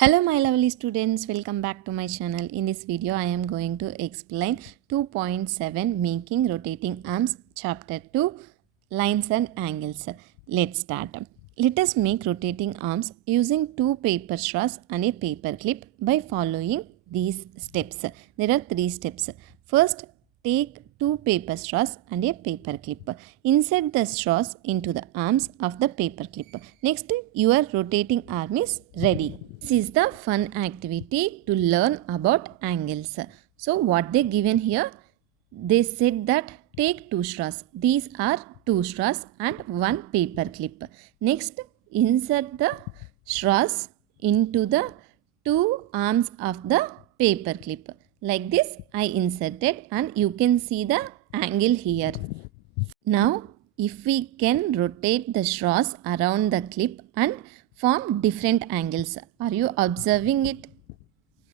Hello my lovely students, welcome back to my channel. In this video I am going to explain 2.7 making rotating arms chapter 2 lines and angles. Let's start. Let us make rotating arms using two paper straws and a paper clip by following these steps. There are 3 steps. First, take 2 paper straws and a paper clip. Insert the straws into the arms of the paper clip. Next, your rotating arm is ready. This is the fun activity to learn about angles. So what they given here? They said that take 2 straws. These are 2 straws and 1 paper clip. Next, insert the straws into the 2 arms of the paper clip. Like this I inserted and you can see the angle here. Now if we can rotate the straws around the clip and form different angles. Are you observing it?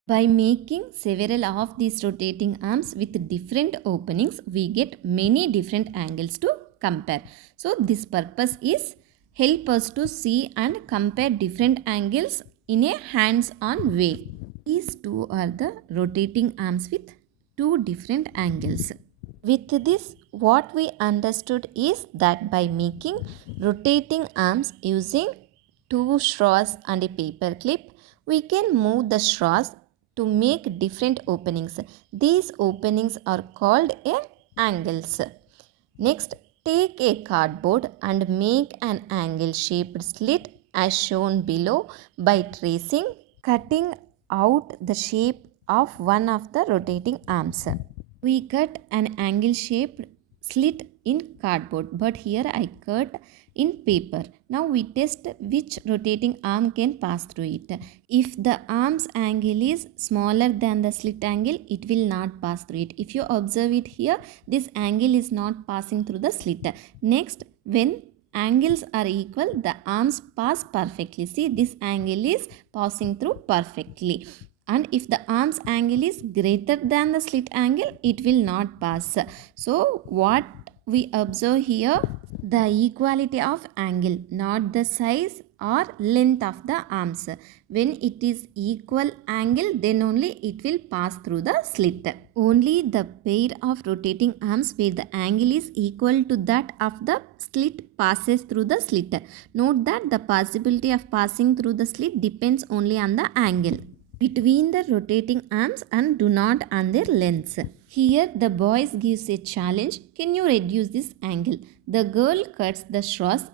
By making several of these rotating arms with different openings, we get many different angles to compare. So this purpose is help us to see and compare different angles in a hands-on way. These two are the rotating arms with two different angles. With this, what we understood is that by making rotating arms using 2 straws and a paper clip, we can move the straws to make different openings. These openings are called angles. Next, take a cardboard and make an angle shaped slit as shown below by cutting out the shape of one of the rotating arms. We cut an angle shaped slit in cardboard, but here I cut in paper. Now we test which rotating arm can pass through it. If the arm's angle is smaller than the slit angle, it will not pass through it. If you observe it here, this angle is not passing through the slit. Next, when angles are equal, the arms pass perfectly. See, this angle is passing through perfectly. And if the arm's angle is greater than the slit angle, it will not pass. So what we observe here? The equality of angle, not the size or length of the arms. When it is equal angle, then only it will pass through the slit. Only the pair of rotating arms where the angle is equal to that of the slit passes through the slit. Note that the possibility of passing through the slit depends only on the angle between the rotating arms and do not on their lengths. Here the boy gives a challenge. Can you reduce this angle? The girl cuts the straws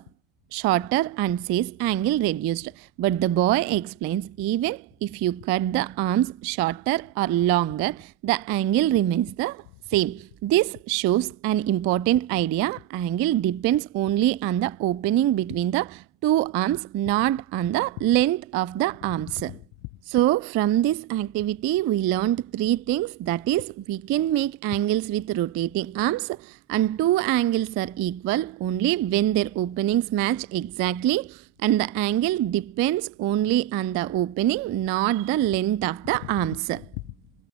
shorter and says angle reduced. But the boy explains even if you cut the arms shorter or longer, the angle remains the same. This shows an important idea. Angle depends only on the opening between the two arms, not on the length of the arms. So from this activity we learned 3 things, that is we can make angles with rotating arms and 2 angles are equal only when their openings match exactly, and the angle depends only on the opening, not the length of the arms.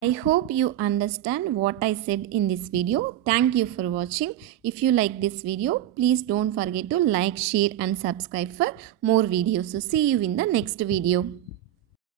I hope you understand what I said in this video. Thank you for watching. If you like this video, please don't forget to like, share and subscribe for more videos. So see you in the next video.